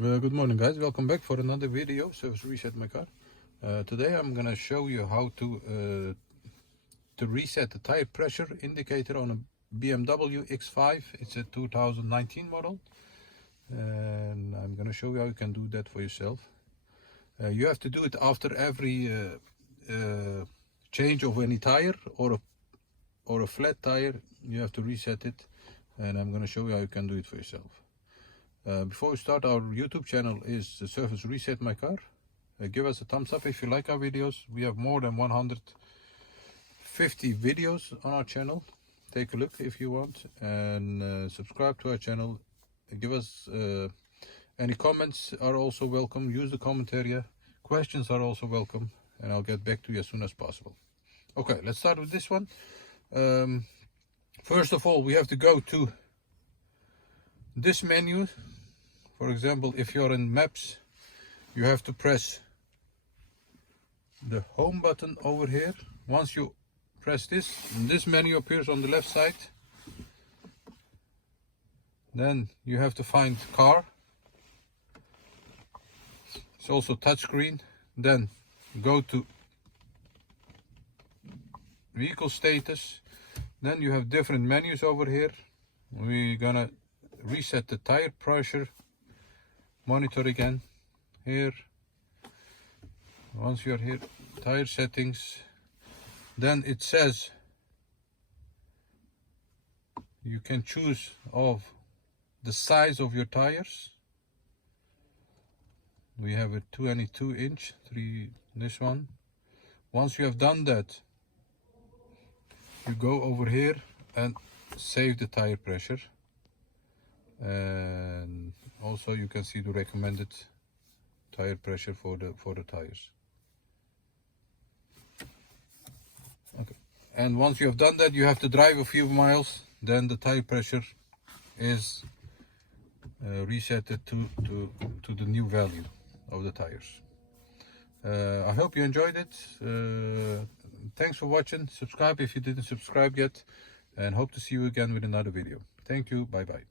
Good morning, guys. Welcome back for another video. Service reset my car. Today I'm gonna show you how to reset the tire pressure indicator on a BMW X5. It's a 2019 model, and I'm gonna show you how you can do that for yourself. You have to do it after every change of any tire or a flat tire. You have to reset it, and I'm gonna show you how you can do it for yourself. Before we start, our YouTube channel is Service Reset My Car. Give us a thumbs up if you like our videos. We have more than 150 videos on our channel. Take a look if you want, and subscribe to our channel. Give us any comments are also welcome. Use the comment area. Questions are also welcome, and I'll get back to you as soon as possible. Okay, let's start with this one. First of all, we have to go to this menu. For example, if you're in Maps, you have to press the home button over here. Once you press this menu appears on the left side. Then you have to find car. It's also touchscreen. Then go to vehicle status. Then you have different menus over here. We're gonna reset the tire pressure, monitor again here. Once you're here, tire settings, then it says you can choose of the size of your tires. We have a 22-inch, this one. Once you have done that, you go over here and save the tire pressure. And also you can see the recommended tire pressure for the tires. Okay, and once you have done that, you have to drive a few miles, then the tire pressure is reset to the new value of the tires. I hope you enjoyed it. Thanks for watching. Subscribe if you didn't subscribe yet, and hope to see you again with another video. Thank you. Bye bye.